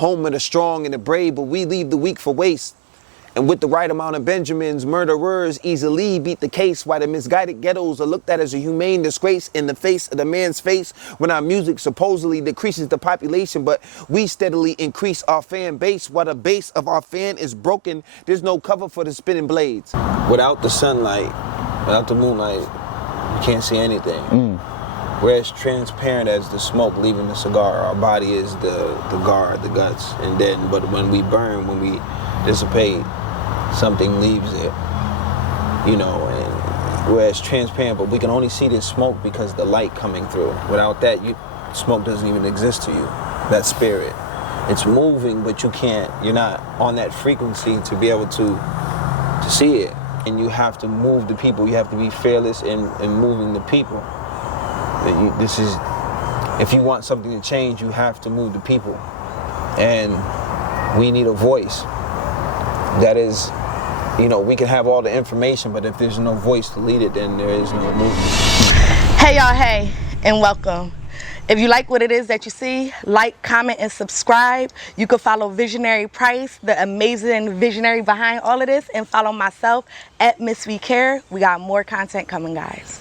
home of the strong and the brave, but we leave the weak for waste. And with the right amount of Benjamins, murderers easily beat the case, while the misguided ghettos are looked at as a humane disgrace in the face of the man's face, when our music supposedly decreases the population, but we steadily increase our fan base. While the base of our fan is broken, there's no cover for the spinning blades. Without the sunlight, without the moonlight, you can't see anything. We're as transparent as the smoke leaving the cigar. Our body is the guard, the guts. And then, but when we burn, when we dissipate, something leaves it, you know, and we're as transparent, but we can only see this smoke because the light coming through. Without that, smoke doesn't even exist to you, that spirit. It's moving, but you're not on that frequency to be able to see it. And you have to move the people. You have to be fearless in moving the people. If you want something to change, you have to move the people. And we need a voice. That is, you know, we can have all the information, but if there's no voice to lead it, then there is no movement. Hey y'all, hey, and welcome. If you like what it is that you see, like, comment, and subscribe. You can follow Visionary Price, the amazing visionary behind all of this, and follow myself at Miss We Care. We got more content coming, guys.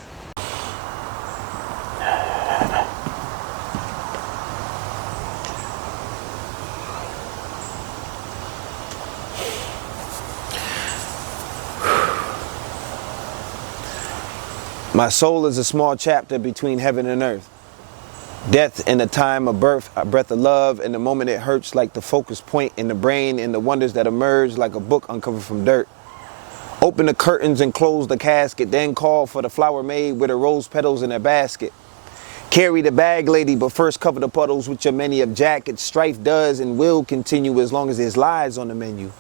My soul is a small chapter between heaven and earth. Death in the time of birth, a breath of love, and the moment it hurts like the focus point in the brain, and the wonders that emerge like a book uncovered from dirt. Open the curtains and close the casket, then call for the flower maid with the rose petals in her basket. Carry the bag, lady, but first cover the puddles with your many of jackets. Strife does and will continue as long as there's lies on the menu.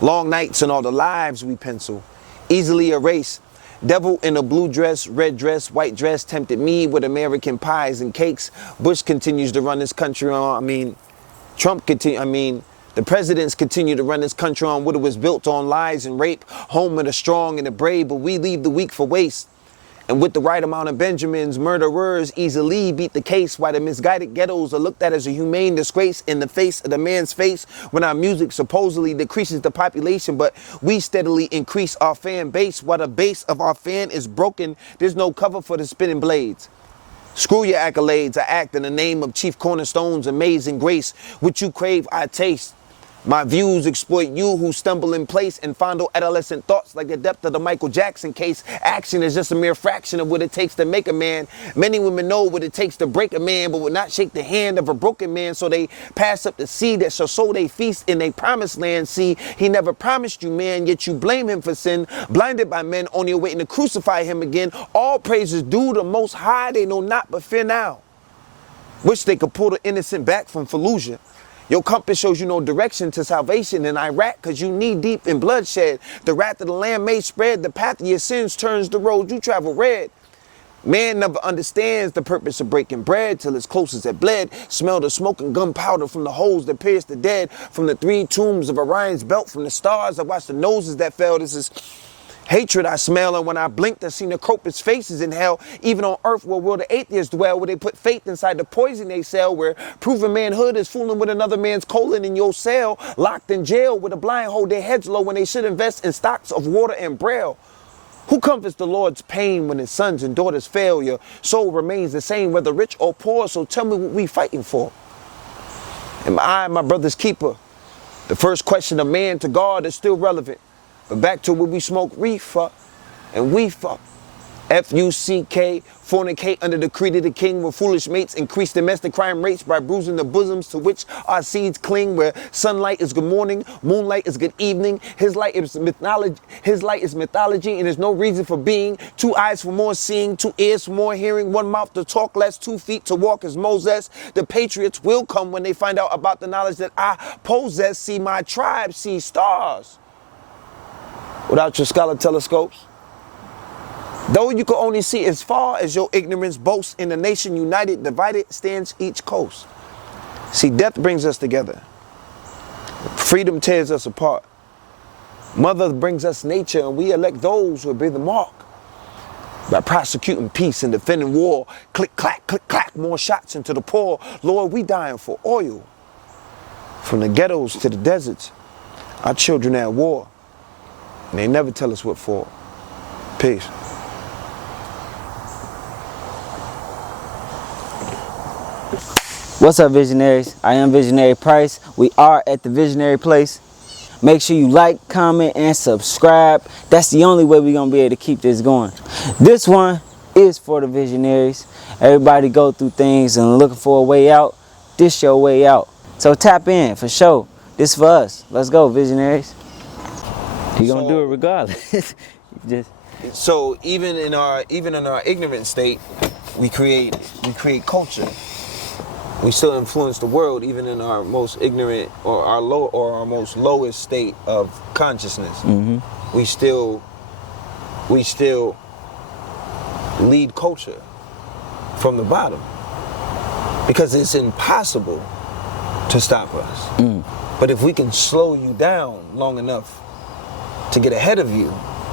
Long nights and all the lives we pencil, easily erase. Devil in a blue dress, red dress, white dress tempted me with American pies and cakes. Bush continues to run this country on, the presidents continue to run this country on what it was built on, lies and rape, home of the strong and the brave, but we leave the weak for waste. And with the right amount of Benjamins, murderers easily beat the case, while the misguided ghettos are looked at as a humane disgrace in the face of the man's face, when our music supposedly decreases the population, but we steadily increase our fan base. While the base of our fan is broken, there's no cover for the spinning blades. Screw your accolades, I act in the name of Chief Cornerstone's amazing grace. What you crave, I taste. My views exploit you who stumble in place and fondle adolescent thoughts like the depth of the Michael Jackson case. Action is just a mere fraction of what it takes to make a man. Many women know what it takes to break a man, but would not shake the hand of a broken man, so they pass up the seed that shall sow they feast in their promised land. See, he never promised you, man, yet you blame him for sin. Blinded by men, only waiting to crucify him again. All praises due the Most High, they know not but fear now. Wish they could pull the innocent back from Fallujah. Your compass shows you no direction to salvation in Iraq, cause you knee deep in bloodshed. The wrath of the Lamb may spread, the path of your sins turns the road you travel red. Man never understands the purpose of breaking bread till its closest had bled. Smell the smoke and gunpowder from the holes that pierced the dead. From the three tombs of Orion's belt, from the stars I watched the noses that fell. This is hatred I smell, and when I blinked I seen the Cropus faces in hell. Even on earth where will the atheists dwell, where they put faith inside the poison they sell, where proven manhood is fooling with another man's colon in your cell. Locked in jail with a blind hold their heads low when they should invest in stocks of water and braille. Who comforts the Lord's pain when his sons and daughters fail? Your soul remains the same whether rich or poor, so tell me what we fighting for. Am I my brother's keeper? The first question of man to God is still relevant. But back to where we smoke reefer and we fuck. F-U-C-K, fornicate under the creed of the king, where foolish mates increase domestic crime rates by bruising the bosoms to which our seeds cling, where sunlight is good morning, moonlight is good evening, his light is mythology, and there's no reason for being. 2 eyes for more seeing, 2 ears for more hearing, 1 mouth to talk less, 2 feet to walk as Moses. The patriots will come when they find out about the knowledge that I possess. See, my tribe sees stars without your scholar telescopes. Though you can only see as far as your ignorance boasts, in a nation united, divided stands each coast. See, death brings us together. Freedom tears us apart. Mother brings us nature, and we elect those who will be the mark. By prosecuting peace and defending war, click, clack, more shots into the poor. Lord, we dying for oil. From the ghettos to the deserts, our children at war. And they never tell us what for. Peace. What's up, visionaries? I am Visionary Price. We are at the Visionary Place. Make sure you like, comment, and subscribe. That's the only way we're going to be able to keep this going. This one is for the visionaries. Everybody go through things and looking for a way out. This your way out. So tap in for sure. This for us. Let's go, visionaries. You're going to do it regardless. Just. So even in our ignorant state, we create culture. We still influence the world even in our most ignorant or our most lowest state of consciousness. Mm-hmm. We still lead culture from the bottom because it's impossible to stop us. But if we can slow you down long enough to get ahead of you,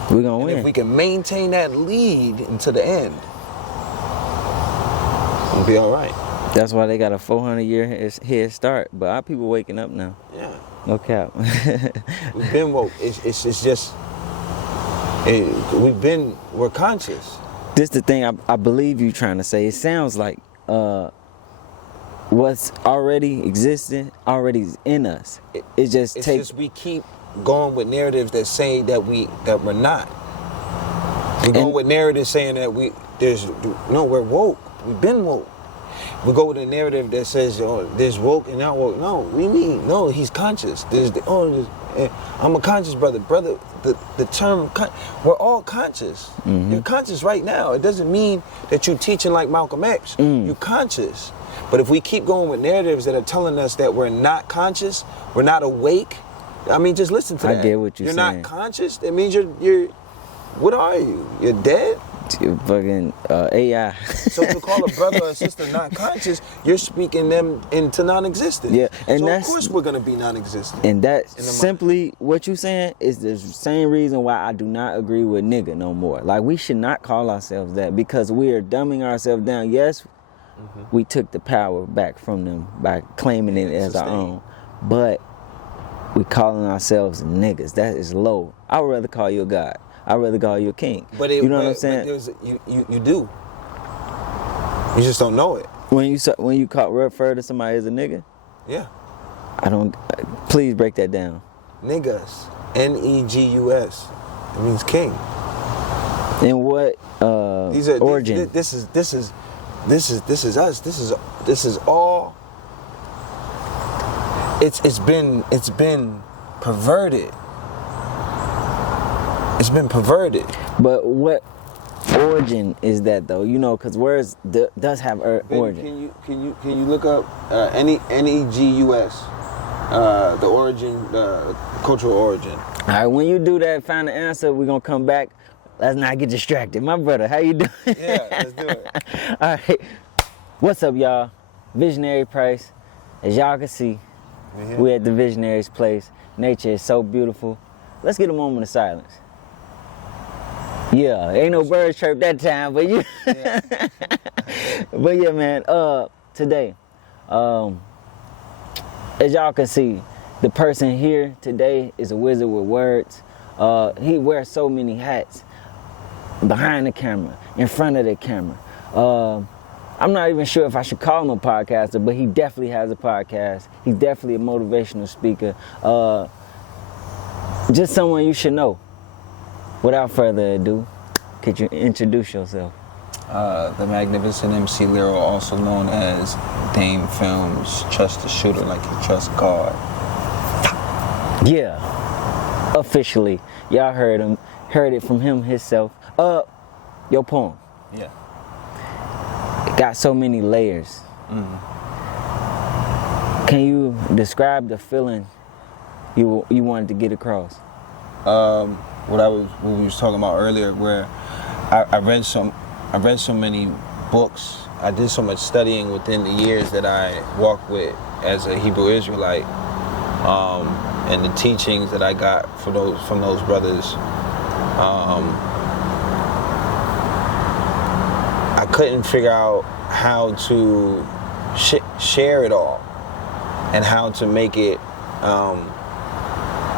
we're gonna win. If we can maintain that lead into the end, we'll be all right. That's why they got a 400-year head start. But our people waking up now. Yeah. No cap. We've been woke. It's just we're conscious. This the thing I believe you trying to say. It sounds like what's already existing already is in us. It's just we keep going with narratives that say that we're not. We're going with narratives saying that we're woke. We've been woke. We go with a narrative that says, oh, there's woke and not woke. No, he's conscious. I'm a conscious brother. Brother, the term, we're all conscious. Mm-hmm. You're conscious right now. It doesn't mean that you're teaching like Malcolm X. You're conscious. But if we keep going with narratives that are telling us that we're not conscious, we're not awake, I mean, just listen to that. I get what you're saying. You're not conscious? It means you're, what are you? You're dead? You're fucking AI. So to call a brother or sister not conscious, you're speaking them into non-existence. Yeah, and so that's, of course we're gonna be non-existent. And that's simply what you're saying is the same reason why I do not agree with nigga no more. Like, we should not call ourselves that because we are dumbing ourselves down. Yes, we took the power back from them by claiming it as our own, but we calling ourselves niggas. That is low. I would rather call you a god. I'd rather call you a king. You know what I'm saying? You do. You just don't know it. When you refer to somebody as a nigga? Yeah. I don't. Please break that down. Niggas. Negus. It means king. In what origin? This is us. This is all. It's been perverted. It's been perverted. But what origin is that though? You know, because words does have origin. Can you look up Negus, the origin, the cultural origin? All right, when you do that, find the answer. We're gonna come back. Let's not get distracted, my brother. How you doing? Yeah, let's do it. All right, what's up, y'all? Visionary Price. As y'all can see, we're at the Visionary's Place. Nature is so beautiful. Let's get a moment of silence. Yeah, ain't no birds chirp that time, but you. Yeah. But yeah, man. Today, as y'all can see, the person here today is a wizard with words. He wears so many hats, behind the camera, in front of the camera. I'm not even sure if I should call him a podcaster, but he definitely has a podcast. He's definitely a motivational speaker. Just someone you should know. Without further ado, could you introduce yourself? The magnificent MC Lyro, also known as Dame Films, trust the shooter like you trust God. Yeah, officially. Y'all heard it from him himself. Your poem. Yeah. It got so many layers. Can you describe the feeling you wanted to get across? What we was talking about earlier, where I read so many books. I did so much studying within the years that I walked with as a Hebrew Israelite, and the teachings that I got from those brothers. I couldn't figure out how to share it all. and how to make it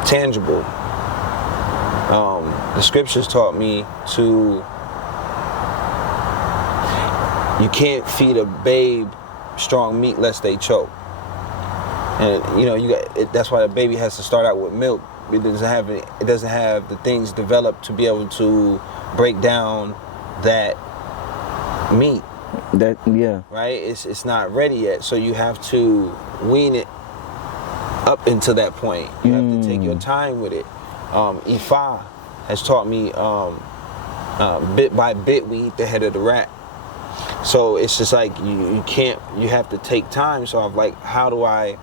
tangible. The scriptures taught me you can't feed a babe strong meat lest they choke. And that's why the baby has to start out with milk. It doesn't have the things developed to be able to break down that meat. Right? It's not ready yet. So you have to wean it up until that point. You have to take your time with it. Ifa has taught me bit by bit we eat the head of the rat. So it's just like you have to take time. So I'm like, how do I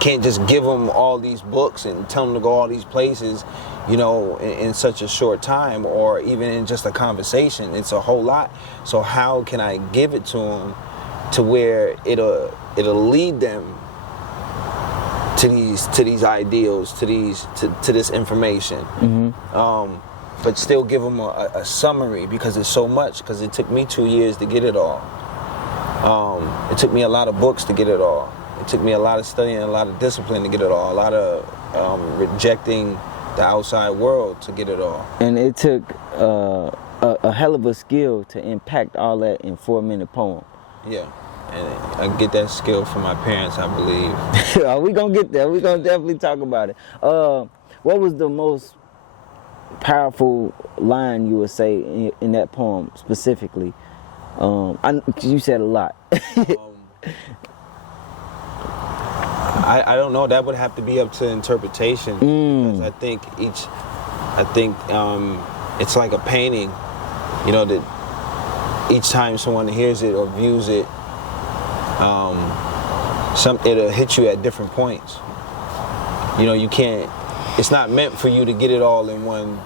can't just give them all these books and tell them to go all these places, in such a short time, or even in just a conversation. It's a whole lot. So how can I give it to them to where it'll lead them to these ideals, to this information, but still give them a summary, because it's so much. Because it took me 2 years to get it all. It took me a lot of books to get it all. It took me a lot of studying, a lot of discipline to get it all. A lot of rejecting the outside world to get it all. And it took a hell of a skill to impact all that in 4-minute poem. Yeah. And I get that skill from my parents, I believe. We gonna get there. We gonna definitely talk about it. What was the most powerful line you would say in that poem specifically? You said a lot. I don't know. That would have to be up to interpretation. Because I think it's like a painting. That each time someone hears it or views it, it'll hit you at different points. You can't. It's not meant for you to get it all in one.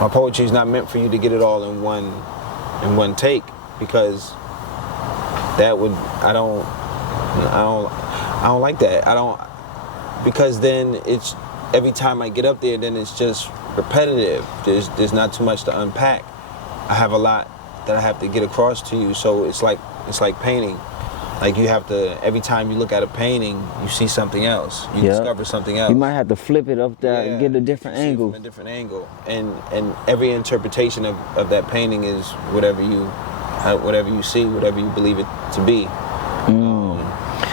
My poetry is not meant for you to get it all in one take, because that would. I don't like that. Because then it's every time I get up there, then it's just repetitive. There's not too much to unpack. I have a lot that I have to get across to you. So it's like painting. Like you have to, every time you look at a painting, you see something else. You discover something else. You might have to flip it up there and get a different angle. From a different angle. And every interpretation of that painting is whatever you see, whatever you believe it to be.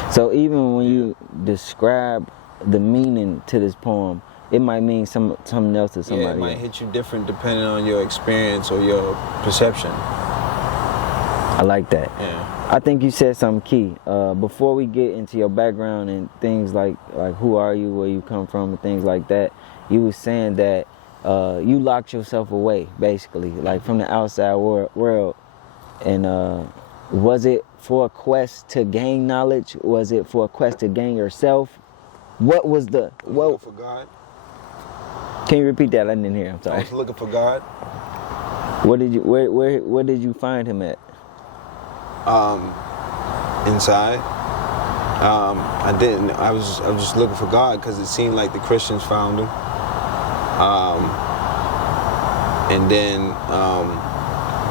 So even when you describe the meaning to this poem, it might mean something else to somebody. Yeah, it might hit you different depending on your experience or your perception. I like that. Yeah. I think you said something key. Before we get into your background and things like who are you, where you come from, and things like that, you were saying that you locked yourself away, basically, like from the outside world. And was it for a quest to gain knowledge? Was it for a quest to gain yourself? What was the... Looking for God. Can you repeat that? I didn't hear. I'm sorry. I was looking for God. Where did you find him at? Inside. I didn't. I was just looking for God because it seemed like the Christians found him. And then,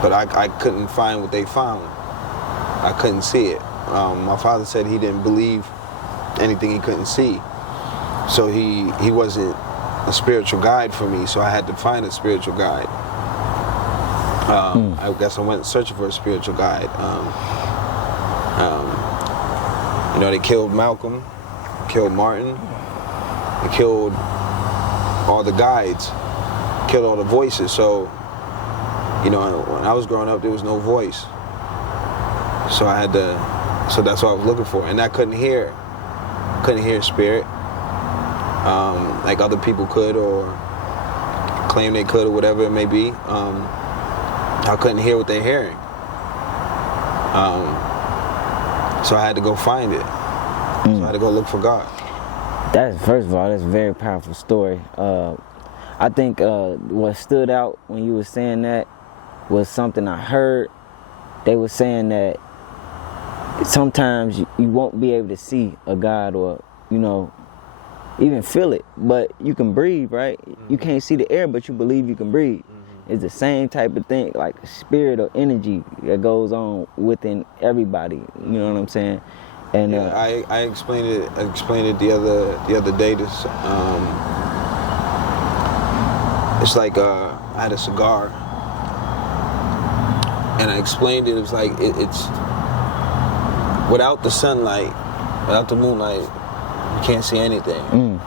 but I couldn't find what they found. I couldn't see it. My father said he didn't believe anything he couldn't see. So he wasn't a spiritual guide for me, so I had to find a spiritual guide. I guess I went searching for a spiritual guide. They killed Malcolm, killed Martin, they killed all the guides, killed all the voices. So, when I was growing up, there was no voice. So that's what I was looking for. And I couldn't hear spirit, like other people could or claim they could or whatever it may be. I couldn't hear what they're hearing. So I had to go find it. So I had to go look for God. First of all, that's a very powerful story. I think what stood out when you were saying that was something I heard. They were saying that sometimes you won't be able to see a God or, even feel it, but you can breathe, right? Mm-hmm. You can't see the air, but you believe you can breathe. Mm-hmm. It's the same type of thing, like spirit or energy that goes on within everybody. You know what I'm saying? And Yeah, I explained it. I explained it the other day. It's like I had a cigar, and I explained it. It was like it's without the sunlight, without the moonlight, you can't see anything.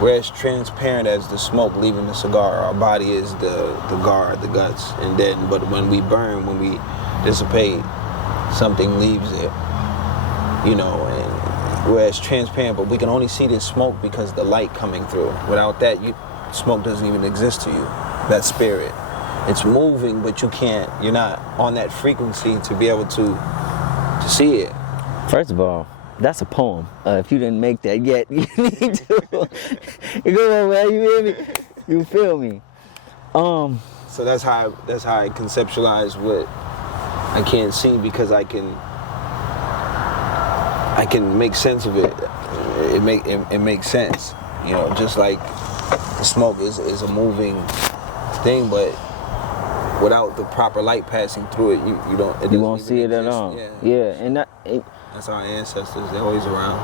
We're as transparent as the smoke leaving the cigar. Our body is the guard, the guts, and then but when we burn, when we dissipate, something leaves it. You know, and we're as transparent, but we can only see this smoke because the light coming through. Without that, smoke doesn't even exist to you. That spirit, it's moving, but you're not on that frequency to be able to see it. First of all, that's a poem. If you didn't make that yet, you need to. Come on, man. You hear me? You feel me? So that's how I conceptualize what I can't see, because I can make sense of it. It makes sense. You know, just like the smoke is a moving thing, but without the proper light passing through it, you don't. You won't see it at all. Yeah, and that's our ancestors. They're always around.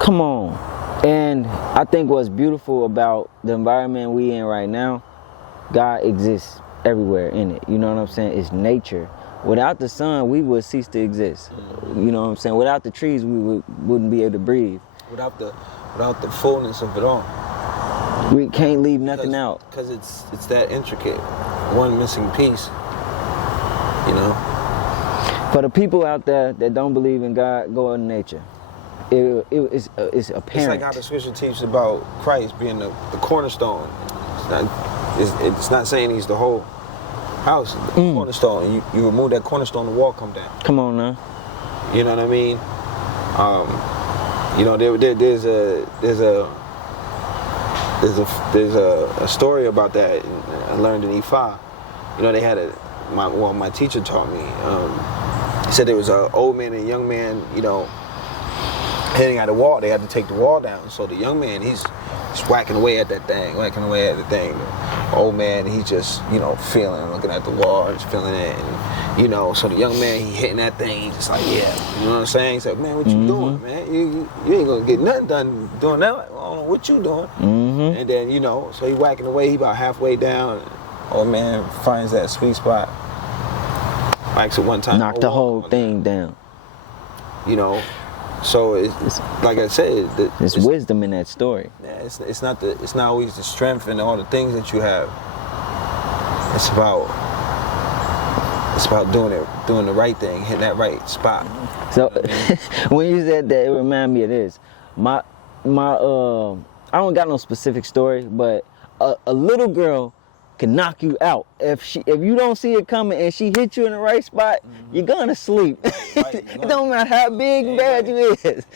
Come on. And I think what's beautiful about the environment we in right now, God exists everywhere in it. You know what I'm saying? It's nature. Without the sun, we would cease to exist. You know what I'm saying? Without the trees, we wouldn't be able to breathe. Without the fullness of it all. We can't leave nothing out. Because it's that intricate. One missing piece. You know? For the people out there that don't believe in God, go in nature. It's apparent. It's like how the scripture teaches about Christ being the cornerstone. It's not saying he's the whole house, the cornerstone. You remove that cornerstone, the wall come down. Come on now. You know what I mean? You know, there's a story about that I learned in Ifa. You know, they had my teacher taught me. He said there was an old man and a young man, you know, hitting at a wall. They had to take the wall down. So the young man, he's whacking away at that thing, The old man, he's just, you know, looking at the wall, just feeling it. And, you know, so the young man, he hitting that thing, he's just like, yeah. You know what I'm saying? He said, man, what you doing, man? You ain't gonna get nothing done doing that. I don't know what you doing. And then, you know, so he whacking away, he about halfway down. Old man finds that sweet spot. Whacks it one time. Knock the whole thing down. You know, so it's like I said, there's wisdom in that story. Yeah, it's not always the strength and all the things that you have. It's about doing the right thing, hitting that right spot. So you know when you said that, it reminded me of this. My I don't got no specific story, but a little girl can knock you out if you don't see it coming and she hit you in the right spot. You're gonna sleep. Right, it don't matter how big and bad you is.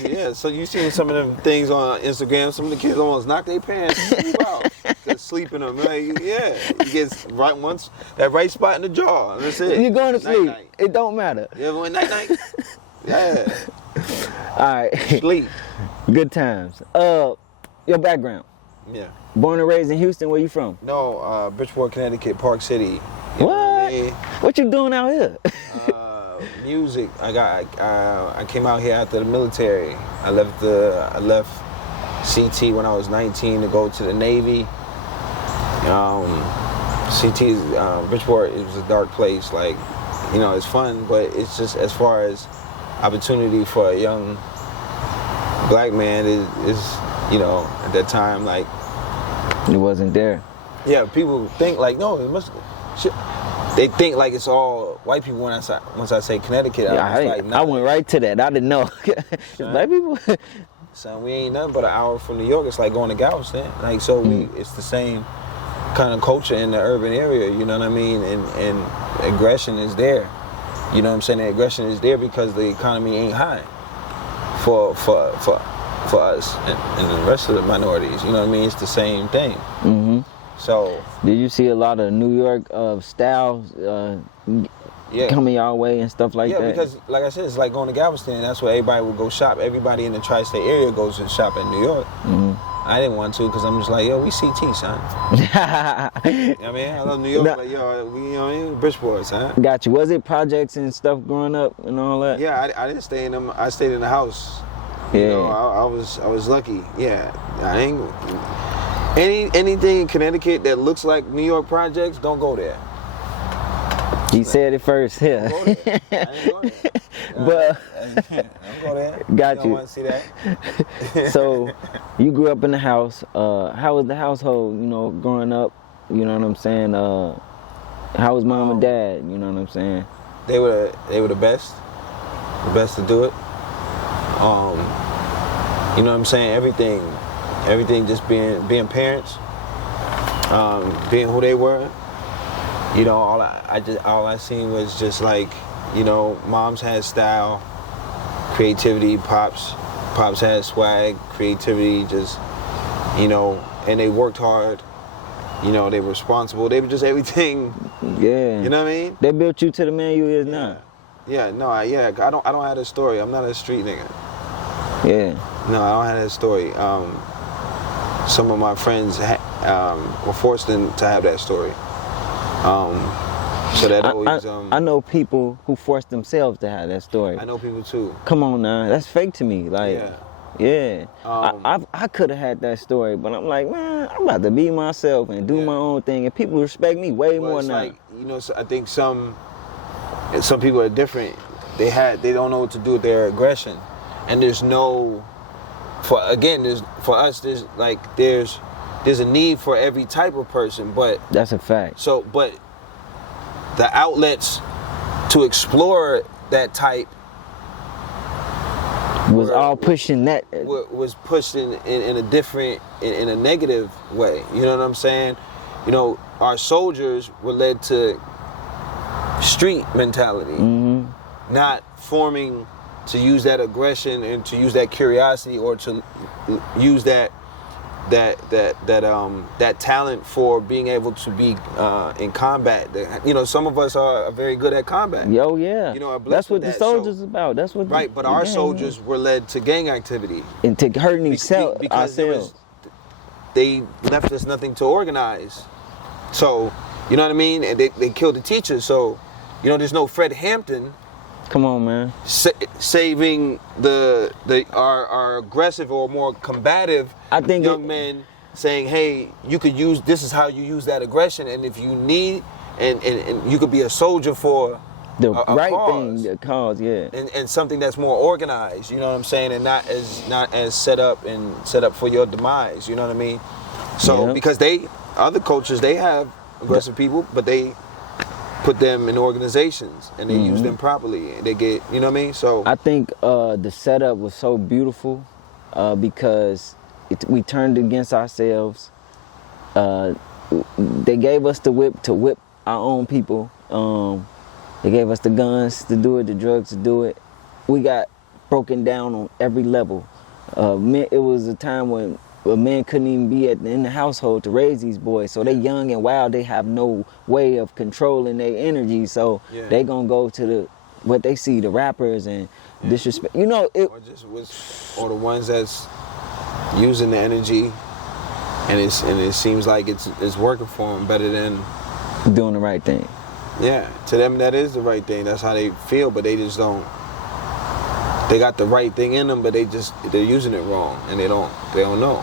Yeah, so you seen some of them things on Instagram. Some of the kids almost knock their pants out. Just sleeping them. Right? Yeah, you get that right spot in the jaw. That's it. You're going to sleep. Night. It don't matter. You ever went night? Yeah. All right. Sleep. Good times. Your background. Yeah. Born and raised in Houston. Where you from? No, Bridgeport, Connecticut, Park City. What? What you doing out here? Music. I came out here after the military. I left CT when I was 19 to go to the Navy. Bridgeport, it was a dark place. Like, you know, it's fun, but it's just as far as opportunity for a young black man is you know, at that time, like, it wasn't there. Yeah, people think like, no, it must. They think like it's all white people once I say Connecticut. I went right to that. I didn't know. Black people. Son, we ain't nothing but an hour from New York. It's like going to Galveston. Like, so it's the same kind of culture in the urban area. You know what I mean? And aggression is there. You know what I'm saying? The aggression is there because the economy ain't high for us and the rest of the minorities. You know what I mean? It's the same thing. So, did you see a lot of New York styles coming your way and stuff like that? Yeah, because like I said, it's like going to Galveston. That's where everybody would go shop. Everybody in the tri-state area goes and shop in New York. I didn't want to because I'm just like, yo, we CT, son. You know what I mean? I love New York, No. like, yo, we, you know what I mean? Bridgeport, son. Got you. Was it projects and stuff growing up and all that? Yeah, I didn't stay in them. I stayed in the house. You Yeah. know, I was lucky. Yeah, I ain't anything in Connecticut that looks like New York projects. Don't go there. You said it first here. Don't go there. I ain't going there. But Don't go there. Got Don't you. want to see that. so you grew up in the house. How was the household, you know, growing up? You know what I'm saying? How was mom and dad? You know what I'm saying? They were the best to do it. You know what I'm saying? Everything just being parents, being who they were. You know, all I seen was just like, you know, moms had style, creativity, pops had swag, creativity, just, you know, and they worked hard. You know, they were responsible. They were just everything. Yeah. You know what I mean? They built you to the man you is now. Yeah, no, I don't have a story. I'm not a street nigga. Yeah. No, I don't have that story. Some of my friends were forced to have that story. So that always. I know people who forced themselves to have that story. I know people too. Come on now, that's fake to me. Like, yeah. Um, I could have had that story, but I'm like, man, I'm about to be myself and do my own thing, and people respect me way well, more it's now. like, you know, I think some people are different. They don't know what to do with their aggression, and there's a need for every type of person, but That's a fact. so but the outlets to explore that type Was all pushing that. was pushed in a negative way. You know what I'm saying? You know, our soldiers were led to street mentality, not forming to use that aggression and to use that curiosity or to use that talent for being able to be in combat. You know, some of us are very good at combat. Yo, yeah. You know, are that's blessed what with the that, soldiers about. That's what. Right, but our soldiers were led to gang activity. and to hurting themselves because ourselves. they left us nothing to organize. So, you know what I mean? And they killed the teachers. So, you know, there's no Fred Hampton Come on, man. saving our aggressive or more combative young men, saying, hey, you could use, this is how you use that aggression, and if you need, and you could be a soldier for The a right cause. thing, the cause, yeah. And something that's more organized, you know what I'm saying, and not as set up for your demise, you know what I mean? So because other cultures, they have aggressive people, but they put them in organizations and they use them properly. They get, you know what I mean? So I think the setup was so beautiful because we turned against ourselves. They gave us the whip to whip our own people. They gave us the guns to do it, the drugs to do it. We got broken down on every level. It was a time when a man couldn't even be in the household to raise these boys. So they young and wild, they have no way of controlling their energy. So they gonna go to what they see, the rappers and disrespect. You know, or the ones that's using the energy, and it seems like it's working for them better than doing the right thing. Yeah, to them that is the right thing. That's how they feel, but they just don't. They got the right thing in them, but they're using it wrong, and they don't know.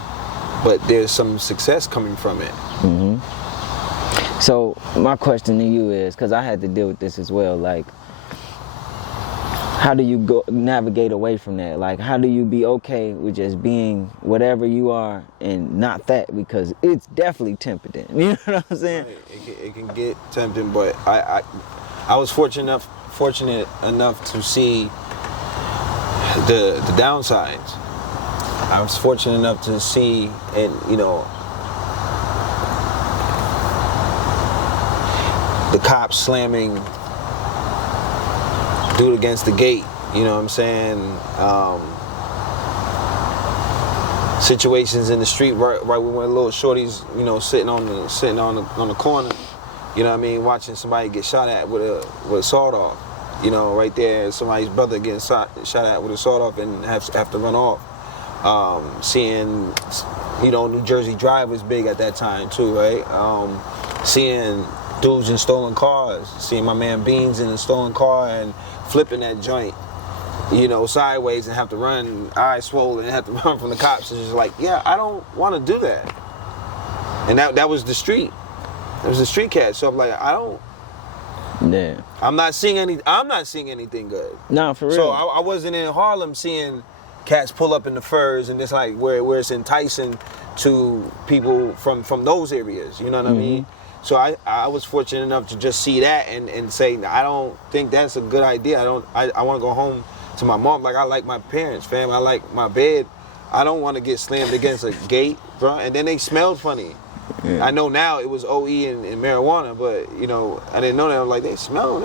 But there's some success coming from it. So my question to you is, because I had to deal with this as well, like, how do you navigate away from that? Like, how do you be okay with just being whatever you are and not that? Because it's definitely tempting. You know what I'm saying? It can get tempting, but I was fortunate enough to see the downsides. I was fortunate enough to see, and you know, the cops slamming dude against the gate. You know what I'm saying? Situations in the street, right with one little shorties, you know, sitting on the corner. You know what I mean? Watching somebody get shot at with a sawed off. You know, right there, somebody's brother getting shot at with a sawed off and have to run off. Seeing, you know, New Jersey Drive was big at that time too, right? Seeing dudes in stolen cars, seeing my man Beans in a stolen car and flipping that joint, you know, sideways and have to run, eyes swollen, and have to run from the cops. It's just like, yeah, I don't want to do that. And that was the street. It was the street cat. So I'm like, Yeah. I'm not seeing anything good. Nah, for real. So I wasn't in Harlem seeing cats pull up in the furs and it's like where it's enticing to people from those areas. You know what I mean? So I was fortunate enough to just see that and say, I don't think that's a good idea. I want to go home to my mom. Like, I like my parents, fam. I like my bed. I don't want to get slammed against a gate, bro. And then they smelled funny. Yeah. I know now it was OE and marijuana, but you know, I didn't know that. I was like, they smell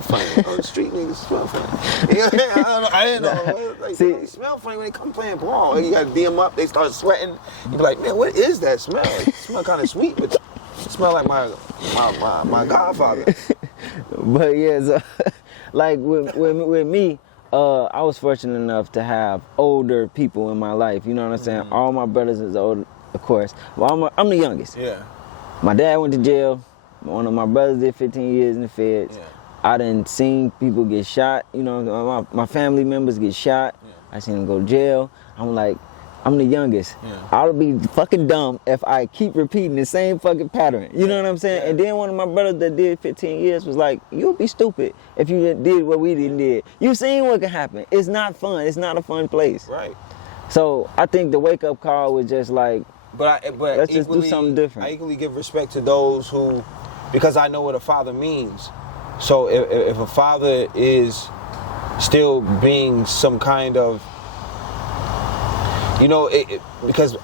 funny. Oh, the street niggas smell funny. You know, I didn't know. Like, they smell funny when they come playing ball. You gotta DM up, they start sweating. You be like, man, what is that smell? It smell kind of sweet, but it smell like my godfather. But yeah, so, like with me, I was fortunate enough to have older people in my life. You know what I'm saying? All my brothers is older. Of course. Well, I'm the youngest. Yeah. My dad went to jail. One of my brothers did 15 years in the feds. Yeah. I done seen people get shot. You know, my family members get shot. Yeah. I seen them go to jail. I'm like, I'm the youngest. Yeah. I would be fucking dumb if I keep repeating the same fucking pattern. You know what I'm saying? Yeah. And then one of my brothers that did 15 years was like, you'll be stupid if you did what we did. You seen what could happen. It's not fun. It's not a fun place. Right. So I think the wake up call was just like, But let's just do something different. I equally give respect to those who, because I know what a father means. So if a father is still being some kind of, you know, because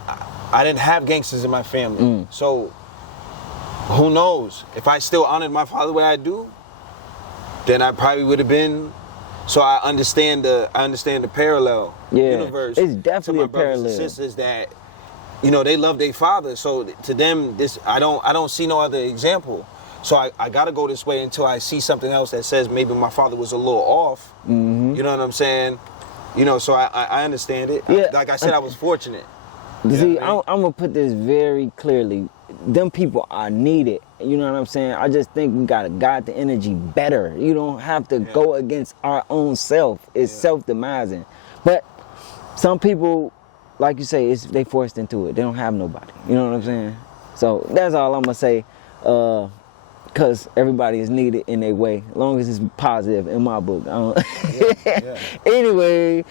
I didn't have gangsters in my family. So who knows? If I still honored my father the way I do, then I probably would have been. So I understand the parallel universe. It's definitely to my a parallel. brothers and sisters that, you know, they love their father. So to them, this I don't see no other example. So I gotta go this way until I see something else that says maybe my father was a little off. You know what I'm saying? You know, so I understand it. Yeah. Like I said, I was fortunate. See, I'm gonna put this very clearly. Them people are needed. You know what I'm saying? I just think we gotta guide the energy better. You don't have to go against our own self. It's self-demising. But some people, like you say, they forced into it. They don't have nobody. You know what I'm saying? So that's all I'm gonna say. Because everybody is needed in their way, as long as it's positive in my book. Anyway,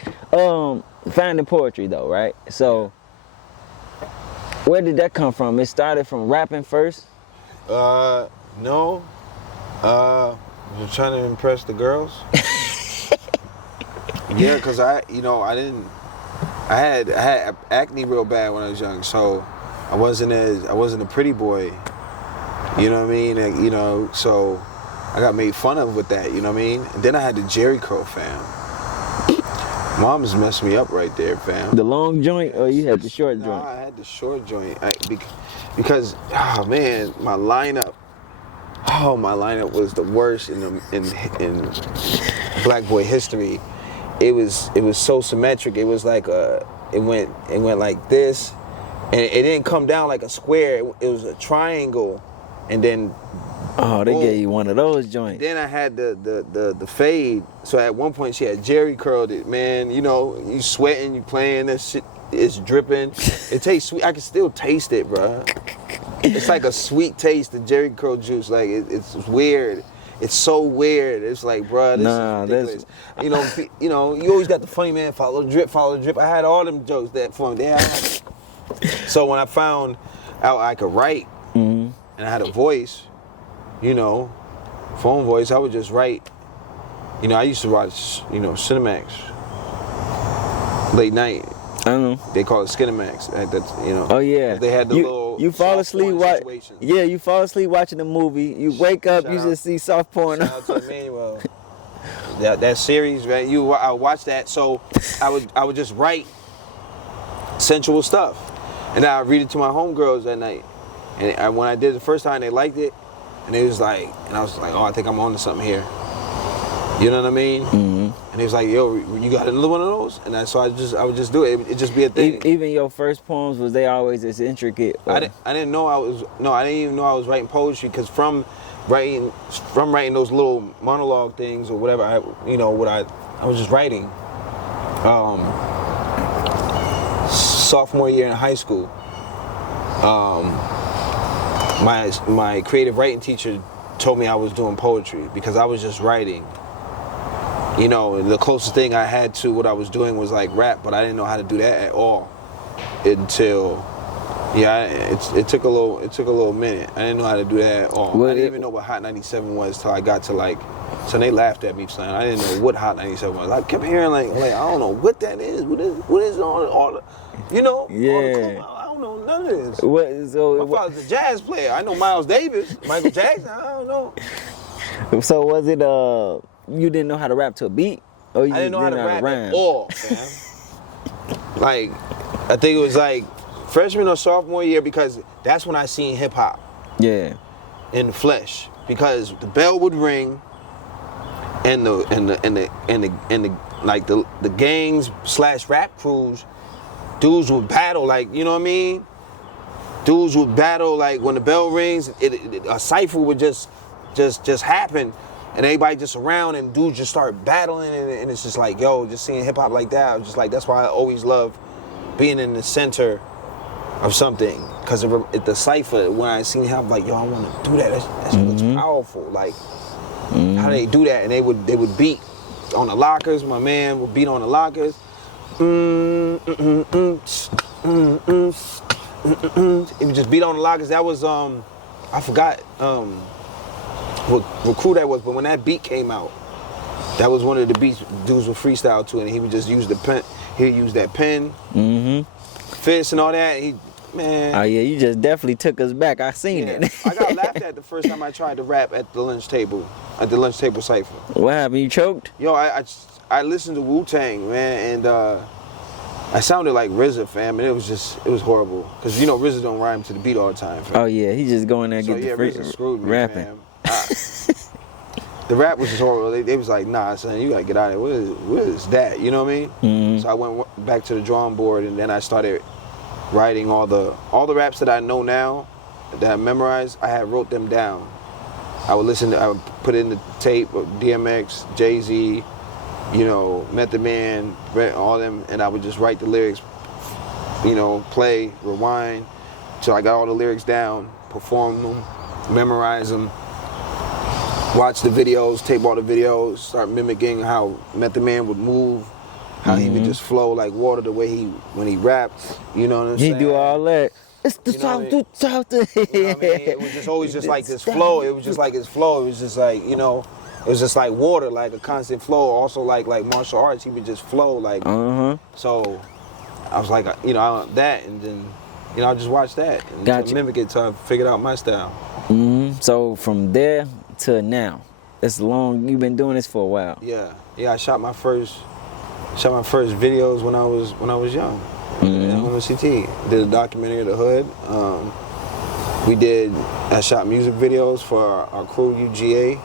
finding poetry though, right? So where did that come from? It started from rapping first? No. You're trying to impress the girls? Yeah, because I had acne real bad when I was young, so I wasn't a pretty boy. You know what I mean? You know, so I got made fun of with that, you know what I mean? And then I had the Jerry curl, fam. Mom's messed me up right there, fam. The long joint or you had the short joint? Nah, I had the short joint. Because, oh man, my lineup was the worst in Black boy history. It was so symmetric. It was like it went like this, and it didn't come down like a square. It was a triangle, and then they gave you one of those joints. Then I had the fade. So at one point she had Jerry curled it, man. You know, you sweating, you playing, that shit is dripping. It tastes sweet. I can still taste it, bro. It's like a sweet taste of Jerry curl juice. Like it's weird. It's so weird. It's like, bro, this is ridiculous. You know, you always got the funny man, follow the drip. I had all them jokes that for me. So when I found out I could write and I had a voice, you know, phone voice, I would just write. You know, I used to watch, you know, Cinemax late night. I don't know. They call it Skinemax. That's, you know. Oh yeah. They had the little. You fall asleep you fall asleep watching a movie. You wake up, you just see soft porn. Shout out to Emmanuel. that series, right? I watched that, so I would just write sensual stuff, and I would read it to my homegirls that night. And when I did it the first time, they liked it, and it was like, and I was like, oh, I think I'm on to something here. You know what I mean? And he was like, yo, you got another one of those? And so I would just do it. It just be a thing. Even your first poems, was they always as intricate? I didn't know I didn't even know I was writing poetry, because from writing those little monologue things or whatever, I was just writing. Sophomore year in high school, my creative writing teacher told me I was doing poetry because I was just writing. And the closest thing I had to what I was doing was like rap, but I didn't know how to do that at all until it took a little minute. I didn't know how to do that at all. I didn't even know what Hot 97 was till I got to so they laughed at me, son. I didn't know what Hot 97 was. I kept hearing like I don't know what that is. What is all the Yeah. all the I don't know none of this. My father's a jazz player. I know Miles Davis, Michael Jackson. I don't know. So was it you didn't know how to rap to a beat, or you I didn't know how to rap rhyme? at all, man. I think it was like freshman or sophomore year, because that's when I seen hip hop. Yeah. In the flesh, because the bell would ring, and the gangs / rap crews, dudes would battle, you know what I mean? Dudes would battle when the bell rings, a cipher would just happen, and everybody just around, and dudes just start battling, and it's just like, yo, just seeing hip hop like that, I was just like, that's why I always love being in the center of something, because the cipher, when I seen him, I'm like, yo, I want to do that. That shit looks powerful. How do they do that? And they would beat on the lockers. My man would beat on the lockers. He would just beat on the lockers. That was I forgot what crew that was, but when that beat came out, that was one of the beats dudes would freestyle to, and he would just use the pen. He'd use that pen, fist, and all that. Man. Oh yeah, you just definitely took us back. I seen it. I got laughed at the first time I tried to rap at the lunch table cipher. What happened? You choked? Yo, I listened to Wu-Tang, man, and I sounded like RZA, fam, and it was horrible, because RZA don't rhyme to the beat all the time, fam. Oh yeah, he just going there and get the free RZA screwed me, rapping. Man. The rap was just horrible. They was like, nah, son, you gotta get out of here. What is that? You know what I mean? So I went back to the drawing board, and then I started writing all the raps that I know now, that I memorized. I wrote them down. I would put in the tape of DMX, Jay-Z, Method Man, all them, and I would just write the lyrics, play, rewind, till I got all the lyrics down, perform them, memorize them, watch the videos, tape all the videos, start mimicking how Method Man would move, how he would just flow like water the way when he raps, you know what I'm saying? He do all that. It's the South, the South. You know what I mean? It was just always just like this flow. It was just like his flow. It was just like, it was just like water, like a constant flow. Also like martial arts, he would just flow like. So I was like, that, and then, I just watched that and mimic it till I figured out my style. So from there to now, it's long. You've been doing this for a while. Yeah. I shot my first videos when I was young. On the CT, did a documentary of the hood. I shot music videos for our crew, UGA,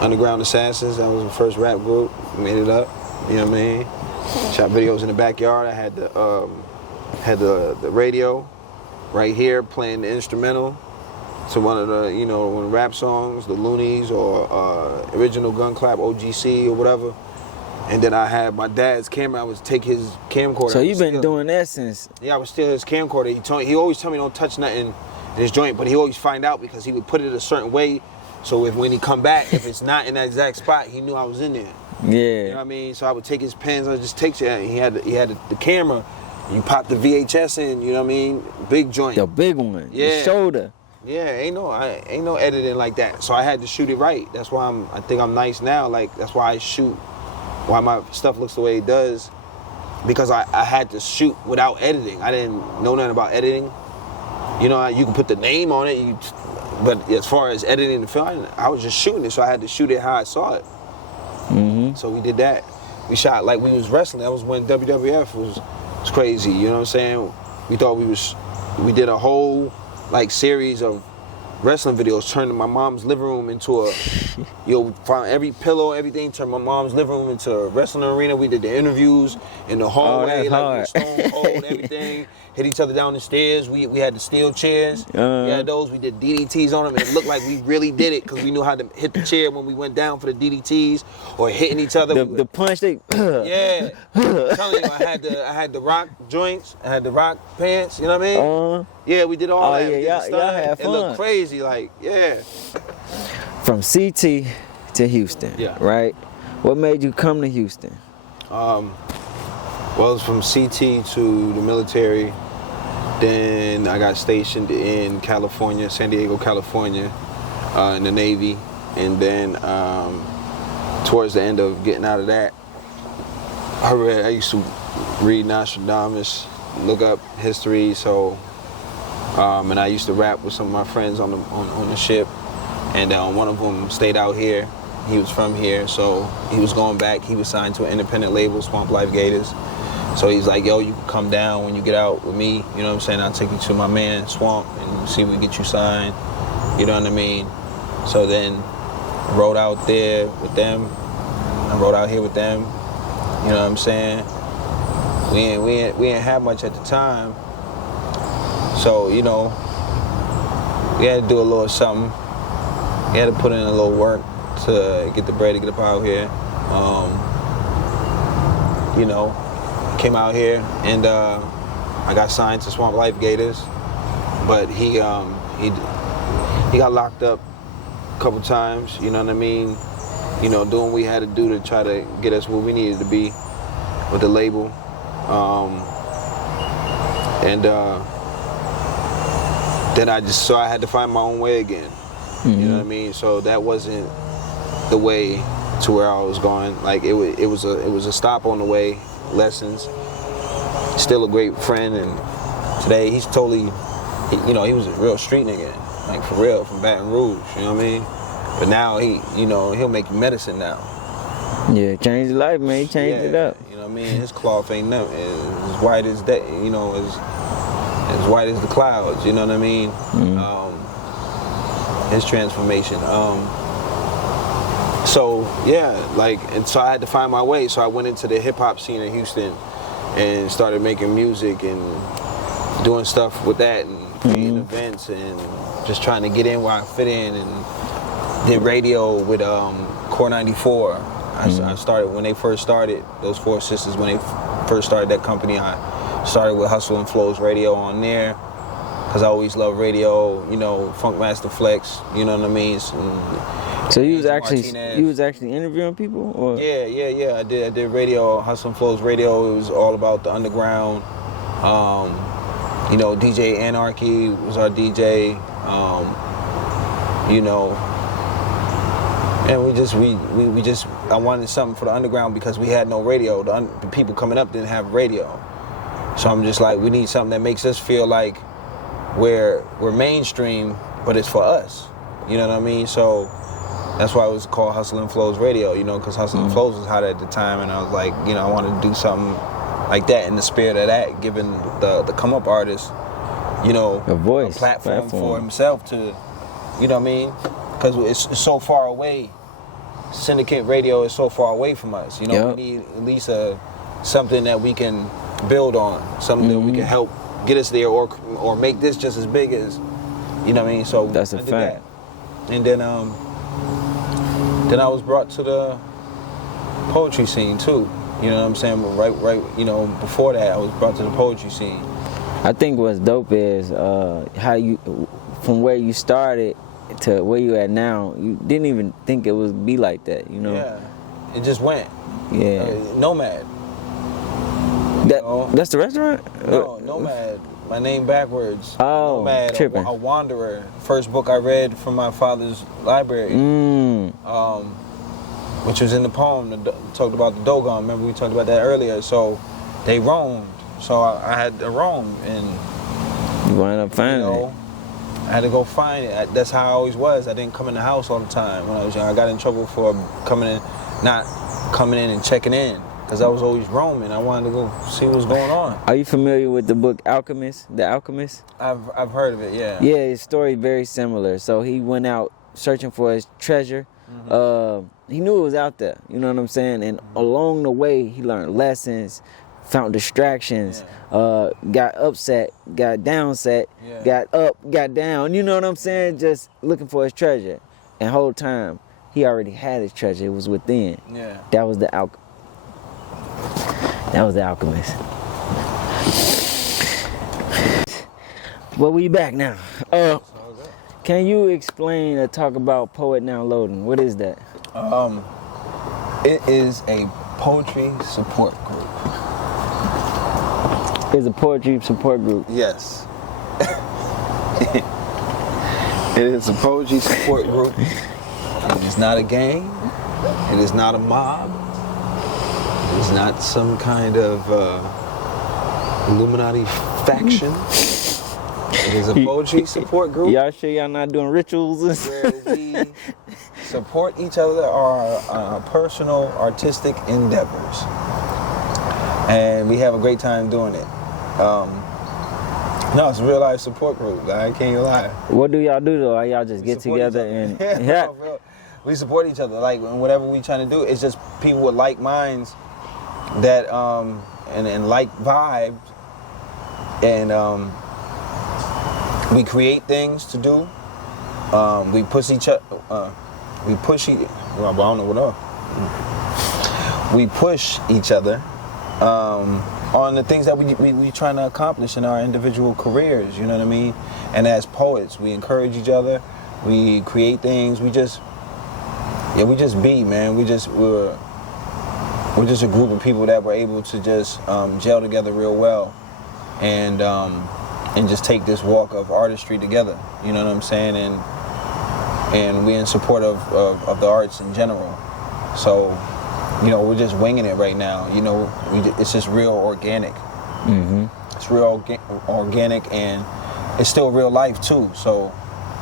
Underground Assassins. That was the first rap group. Made it up. You know what I mean? Shot videos in the backyard. I had the radio right here playing the instrumental. So one of the one of the rap songs, the Loonies or Original Gun Clap, OGC or whatever. And then I had my dad's camera. I would take his camcorder. So you've been doing that since? Yeah, I would steal his camcorder. He always told me don't touch nothing in his joint, but he always find out because he would put it a certain way. So when he come back, if it's not in that exact spot, he knew I was in there. Yeah. You know what I mean? So I would take his pens. I would just take it. He had the camera. You pop the VHS in. You know what I mean? Big joint. The big one. Yeah. The shoulder. Yeah, ain't no editing like that. So I had to shoot it right. That's why I think I'm nice now. Like that's why I shoot. Why my stuff looks the way it does, because I had to shoot without editing. I didn't know nothing about editing. You can put the name on it, but as far as editing the film, I was just shooting it, so I had to shoot it how I saw it. So we did that. We shot like we was wrestling. That was when WWF was crazy. You know what I'm saying? We thought we did a whole series of wrestling videos, turning my mom's living room into Yo, found every pillow, everything. Turned my mom's living room into a wrestling arena. We did the interviews in the hallway, that's like hard. Stone Cold, everything. Hit each other down the stairs. We had the steel chairs. We had those. We did DDTs on them. And it looked like we really did it because we knew how to hit the chair when we went down for the DDTs or hitting each other. The punch they. Yeah, I'm telling you, I had the rock joints. I had the rock pants. You know what I mean? Yeah, we did all that. Yeah, We did the y'all had It looked fun. crazy, like yeah. From CT to Houston. Yeah. Right. What made you come to Houston? Well, it was from CT to the military. Then I got stationed in California, San Diego, California, in the Navy. And then towards the end of getting out of that, I used to read Nostradamus, look up history. So, and I used to rap with some of my friends on the ship. And one of them stayed out here. He was from here, so he was going back. He was signed to an independent label, Swamp Life Gators. So he's like, yo, you can come down when you get out with me. You know what I'm saying? I'll take you to my man, Swamp, and see if we get you signed. You know what I mean? So then I rode out there with them. I rode out here with them. You know what I'm saying? We ain't have much at the time. So, you know, we had to do a little something. We had to put in a little work to get the bread to get up out here. You know, came out here and I got signed to Swamp Life Gators, but he got locked up a couple times. You know what I mean? You know, doing what we had to do to try to get us where we needed to be with the label, and then I had to find my own way again. You know what I mean? So that wasn't the way to where I was going. Like it was a stop on the way. Lessons. Still a great friend, and today he's totally, you know, he was a real street nigga, like for real, from Baton Rouge. You know what I mean? But now he'll make medicine now. Yeah, changed your life, man. He changed it up. You know what I mean? His cloth ain't nothing. As white as that. You know, as white as the clouds. You know what I mean? His transformation. So yeah, like, and so I had to find my way. So I went into the hip hop scene in Houston and started making music and doing stuff with that and creating events and just trying to get in where I fit in, and did radio with Core 94. I started when they first started, those four sisters, when they first started that company, I started with Hustle and Flows Radio on there. Cause I always loved radio, you know, Funk Master Flex, you know what I mean? So you was actually interviewing people, or? Yeah. I did radio, Hustle and Flows Radio. It was all about the underground. You know, DJ Anarchy was our DJ. You know, and we just I wanted something for the underground because we had no radio. The people coming up didn't have radio, so I'm just like, we need something that makes us feel like we're mainstream, but it's for us. You know what I mean? So that's why it was called Hustle and Flows Radio, you know, because Hustle and Flows was hot at the time, and I was like, you know, I wanted to do something like that in the spirit of that, giving the come up artist, you know, a voice, a platform for himself to, you know what I mean? Because it's so far away. Syndicate radio is so far away from us. You know, we need at least something that we can build on, something that we can help get us there, or make this just as big as, you know what I mean? So that's a fact. That. And then I was brought to the poetry scene too. You know what I'm saying? But right, you know, before that, I was brought to the poetry scene. I think what's dope is how you, from where you started to where you at now, you didn't even think it would be like that, you know? Yeah, it just went. Yeah. Nomad. That's the restaurant? No, Nomad. My name backwards. Oh, Nomad, tripping. A wanderer. First book I read from my father's library. Which was in the poem that talked about the Dogon. Remember we talked about that earlier. So they roamed. So I had to roam, and you wound up finding it. I had to go find it. That's how I always was. I didn't come in the house all the time when I was young. I got in trouble for not coming in and checking in, because I was always roaming. I wanted to go see what was going on. Are you familiar with the book Alchemist? The Alchemist? I've heard of it, yeah. Yeah, his story very similar. So he went out searching for his treasure, He knew it was out there, you know what I'm saying? And along the way, he learned lessons, found distractions, got upset, got downset, got up, got down, you know what I'm saying? Just looking for his treasure. And the whole time, he already had his treasure. It was within. Yeah. That was the alchemist. Well, we back now. Can you explain or talk about PoetNowLoadin? What is that? It is a poetry support group. It's a poetry support group. Yes. It is a poetry support group. It is not a gang. It is not a mob. It is not some kind of Illuminati faction. It is a poetry support group. Y'all sure y'all not doing rituals? Where we support each other, our personal artistic endeavors. And we have a great time doing it. No, it's a real life support group. I can't even lie. What do y'all do though? Y'all just get together and No, we support each other. Like whatever we trying to do, it's just people with like minds that and like vibes, and we create things to do. We push each other. Well, I don't know what else. We push each other on the things that we trying to accomplish in our individual careers. You know what I mean? And as poets, we encourage each other. We create things. We just be, man. We're just a group of people that were able to just gel together real well, and just take this walk of artistry together. You know what I'm saying? And we're in support of the arts in general. So, you know, we're just winging it right now. You know, it's just real organic. Mm-hmm. It's real organic, and it's still real life too. So,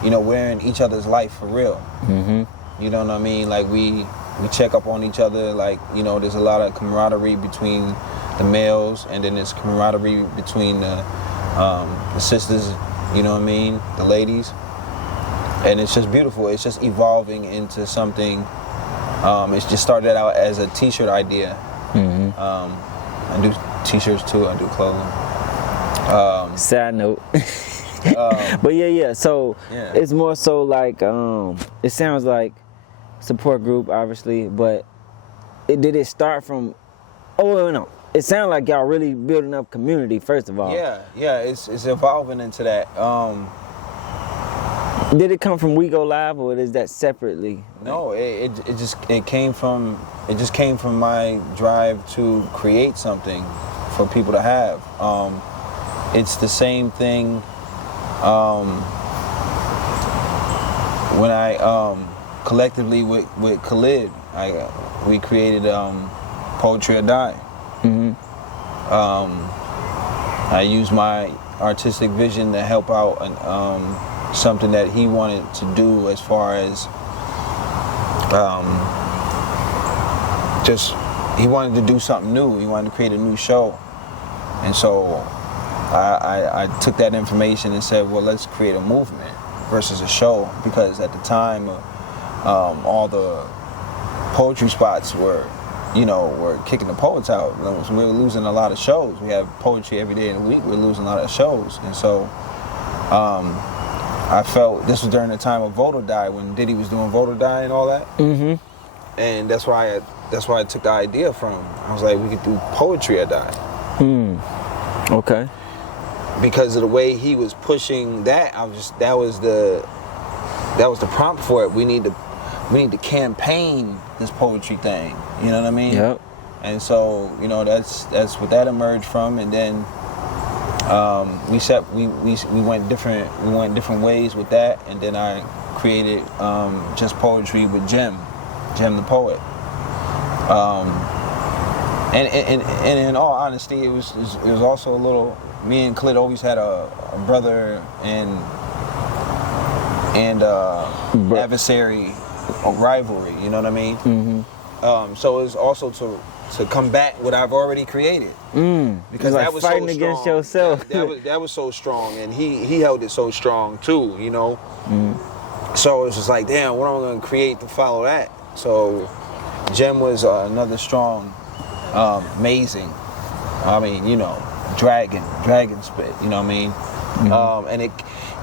you know, we're in each other's life for real. Mm-hmm. You know what I mean? Like we check up on each other. Like, you know, there's a lot of camaraderie between the males, and then there's camaraderie between the sisters. You know what I mean? The ladies. And it's just beautiful. It's just evolving into something. It's just started out as a t-shirt idea. Mm-hmm. I do t-shirts too. I do clothing. Side note. But yeah. So it's more so like it sounds like support group, obviously. But did it start from? Oh no. It sounds like y'all really building up community. First of all. Yeah. It's evolving into that. Did it come from We Go Live, or is that separately? No, it just came from my drive to create something for people to have. It's the same thing when I collectively with Khalid, we created Poetry or Die. Mm-hmm. I used my artistic vision to help out and something that he wanted to do, as far as just he wanted to do something new. He wanted to create a new show, and so I took that information and said, well, let's create a movement versus a show, because at the time all the poetry spots were kicking the poets out. So we were losing a lot of shows. We have poetry every day in the week. We're losing a lot of shows, and so I felt this was during the time of Vote or Die, when Diddy was doing Vote or Die and all that. Mm-hmm. And that's why I took the idea from. I was like, we could do Poetry or Die. Okay. Because of the way he was pushing that, that was the prompt for it. We need to campaign this poetry thing. You know what I mean? Yep. And so, you know, that's what that emerged from, and then we went different ways with that, and then I created just poetry with Jim the poet. And in all honesty, it was also a little. Me and Khalid always had a brother and adversary rivalry. You know what I mean? Mm-hmm. So it was also to combat what I've already created. Because like that was fighting so against strong. yourself. That was so strong, and he held it so strong too. You know. So it's just like, damn, what am I gonna create to follow that? So Gem was another strong, amazing, I mean, you know, dragon spit, you know what I mean?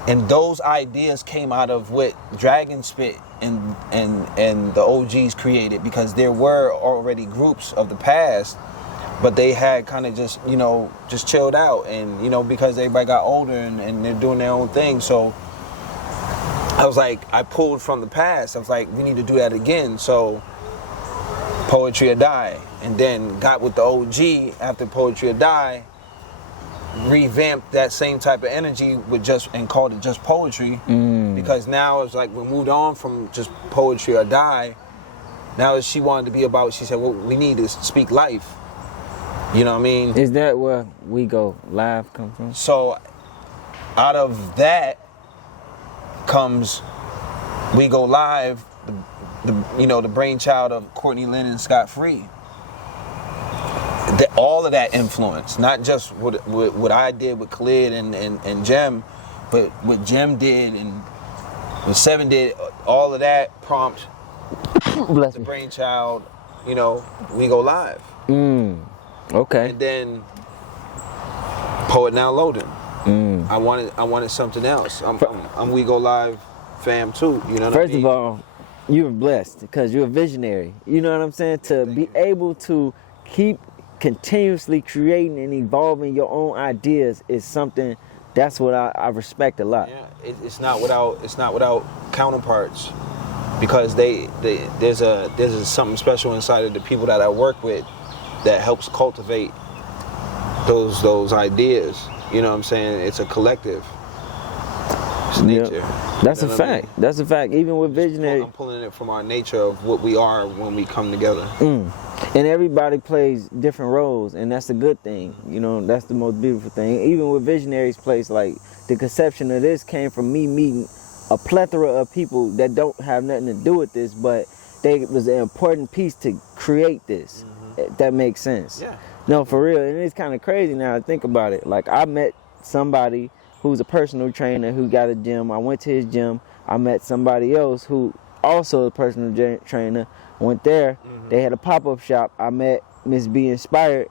And those ideas came out of what Dragon Spit and the OGs created, because there were already groups of the past, but they had kind of just, you know, just chilled out, and, you know, because everybody got older and they're doing their own thing. So I was like, I pulled from the past. I was like, we need to do that again. So Poetry or Die, and then got with the OG after Poetry or Die, revamped that same type of energy with and called it just poetry, because now it's like we moved on from just Poetry or Die. Now she wanted to be about, she said, well, we need to speak life. You know what I mean? Is that where We Go Live come from? So out of that comes We Go Live, the brainchild of Courtney Lynn and Scott Free. All of that influence, not just what I did with Khalid and Jem, but what Jem did and what Seven did, all of that prompt the brainchild, you know, We Go Live. Okay. And then PoetNowLoadin. I wanted something else. I'm We Go Live fam too, you know what I mean? First of all, you're blessed because you're a visionary. You know what I'm saying? To be able to keep continuously creating and evolving your own ideas is something, that's what I respect a lot. Yeah, it's not without counterparts, because there's something special inside of the people that I work with that helps cultivate those ideas. You know what I'm saying? It's a collective. It's nature. Yeah. That's a fact. I mean? That's a fact. Even with visionary, I'm pulling it from our nature of what we are when we come together. And everybody plays different roles, and that's a good thing. You know, that's the most beautiful thing. Even with Visionaries place, like the conception of this came from me meeting a plethora of people that don't have nothing to do with this, but they was an important piece to create this. That makes sense. Yeah. No, for real. And it's kind of crazy now to think about it. Like, I met somebody who's a personal trainer who got a gym. I went to his gym. I met somebody else who also a personal trainer. Went there. They had a pop-up shop. I met Miss B Inspired.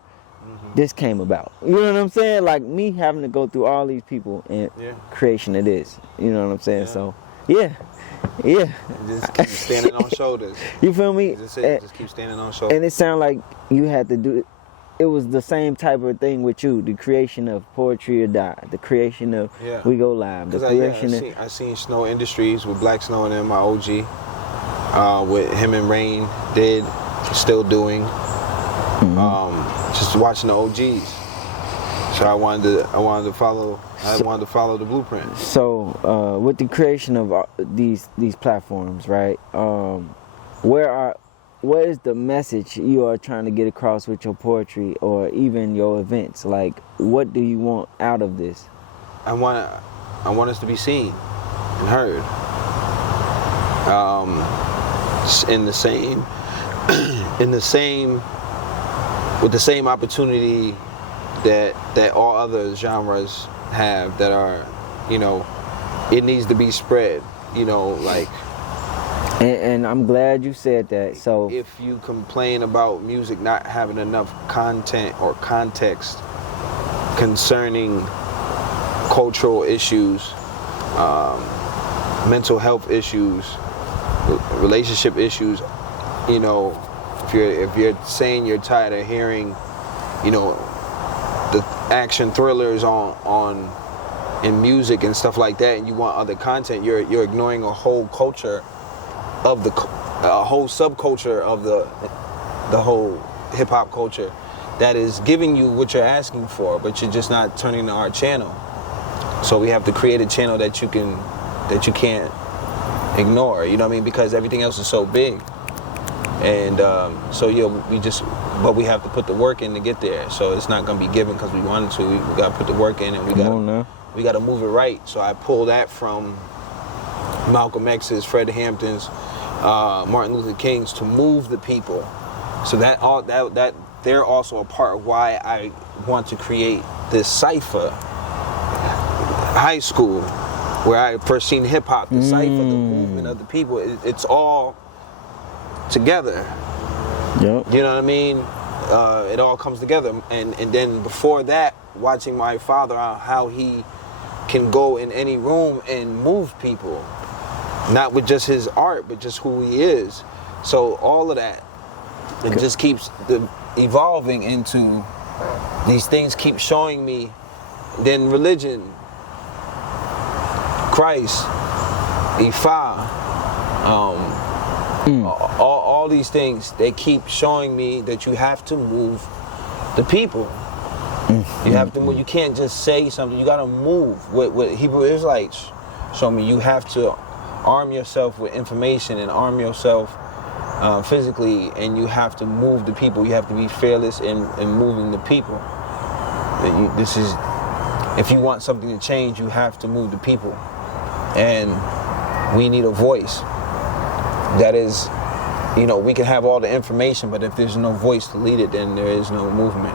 This came about. You know what I'm saying? Like, me having to go through all these people and creation of this. You know what I'm saying? So, yeah. Just keep standing on shoulders. You feel me? Just keep standing on shoulders. And it sounded like you had to do it. It was the same type of thing with you, the creation of Poetry or Die, the creation of We Go Live, the creation I seen Snow Industries with Black Snow and them, my OG, what him and Rain did, still doing, just watching the OGs. So I wanted to follow the blueprint. So with the creation of these platforms, right? What is the message you are trying to get across with your poetry or even your events? Like, what do you want out of this? I want us to be seen and heard. With the same opportunity that all other genres have, that are, you know, it needs to be spread, you know, like. And I'm glad you said that. So if you complain about music not having enough content or context concerning cultural issues, mental health issues, relationship issues, you know, if you're saying you're tired of hearing, you know, the action thrillers in music and stuff like that, and you want other content, you're ignoring a whole culture of a whole subculture of the whole hip hop culture that is giving you what you're asking for, but you're just not turning to our channel. So we have to create a channel that you can't ignore, you know what I mean? Because everything else is so big. And but we have to put the work in to get there. So it's not gonna be given because we wanted to. We gotta put the work in, and we gotta move it right. So I pull that from Malcolm X's, Fred Hampton's, Martin Luther King's, to move the people. So that they're also a part of why I want to create this cipher, high school, where I first seen hip hop, the cipher, the movement of the people. It's all together. Yep. You know what I mean? It all comes together. And then before that, watching my father, how he can go in any room and move people. Not with just his art, but just who he is. So all of that, it just keeps evolving into these things keep showing me. Then religion, Christ, Ifa, all these things, they keep showing me that you have to move the people. You have to move. You can't just say something. You got to move. What Hebrew Israelites show me, you have to arm yourself with information and arm yourself physically, and you have to move the people. You have to be fearless in moving the people. This is, if you want something to change, you have to move the people. And we need a voice. That is, you know, we can have all the information, but if there's no voice to lead it, then there is no movement.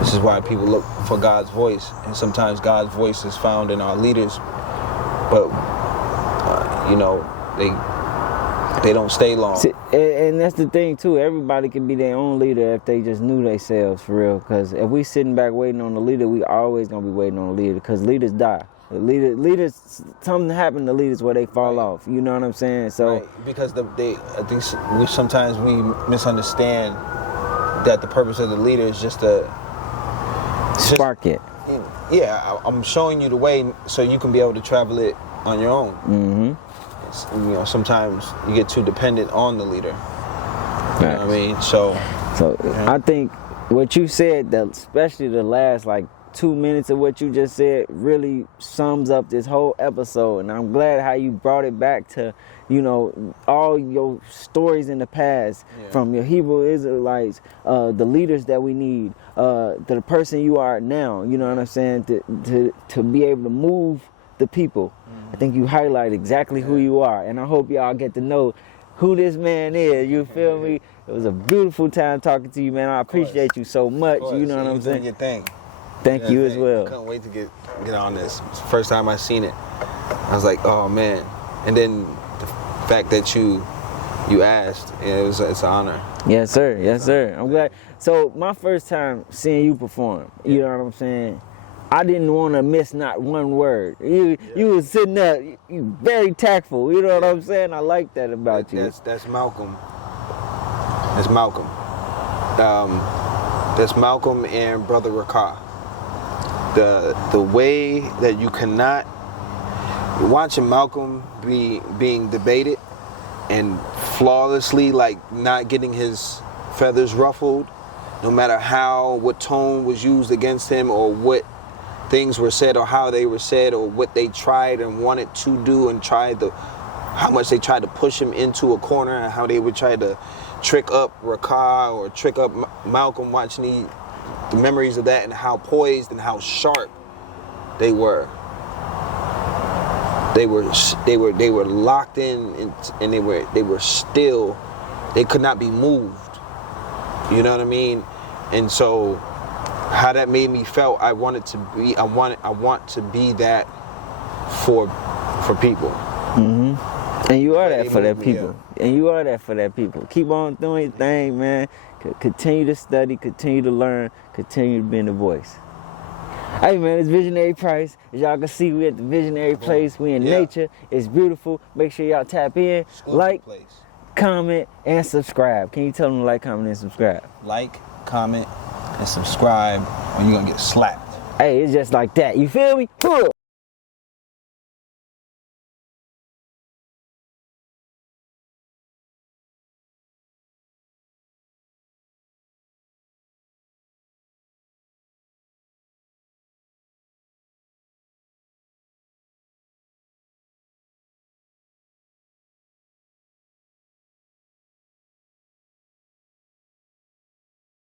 This is why people look for God's voice, and sometimes God's voice is found in our leaders, but you know, they don't stay long. See, and that's the thing too. Everybody can be their own leader if they just knew themselves for real. Because if we sitting back waiting on the leader, we always gonna be waiting on the leader. Because leaders die. Leaders, something happened to leaders where they fall off. You know what I'm saying? So because I think sometimes we misunderstand that the purpose of the leader is just to spark it. Yeah, I'm showing you the way so you can be able to travel it on your own. You know, sometimes you get too dependent on the leader. You know what I mean? So I think what you said, that especially the last like 2 minutes of what you just said, really sums up this whole episode. And I'm glad how you brought it back to, you know, all your stories in the past, from your Hebrew Israelites, the leaders that we need, to the person you are now. You know what I'm saying? To be able to move the people. I think you highlight exactly who you are, and I hope y'all get to know who this man is. You feel me? It was a beautiful time talking to you, man. I appreciate you so much. You know what I'm saying? Doing your thing. Thank you as well. I couldn't wait to get on this. It's the first time I seen it. I was like, oh man. And then the fact that you asked, it's an honor. Yes, sir. Yes, sir. I'm glad. So my first time seeing you perform, you know what I'm saying? I didn't want to miss not one word. You was sitting there, you very tactful. You know what I'm saying? I like that about you. That's Malcolm. That's Malcolm. That's Malcolm and Brother Rakah. The way that you cannot, watching Malcolm being debated and flawlessly, like not getting his feathers ruffled, no matter what tone was used against him, or what things were said, or how they were said, or what they tried and wanted to do, and how much they tried to push him into a corner, and how they would try to trick up Rakah or trick up Malcolm. Watching the memories of that, and how poised and how sharp they were. They were locked in, and they were still. They could not be moved. You know what I mean? And so, how that made me felt, I want to be that for people. And you are that for that people. And you are that for that people. Keep on doing your thing, man. Continue to study, continue to learn, continue to be in the voice. Hey man, it's Visionary Price. As y'all can see, we at the Visionary Place. We in nature. It's beautiful. Make sure y'all tap in, like, comment, and subscribe. Can you tell them to like, comment, and subscribe? Like, comment, and subscribe, or you're gonna get slapped. Hey, it's just like that. You feel me?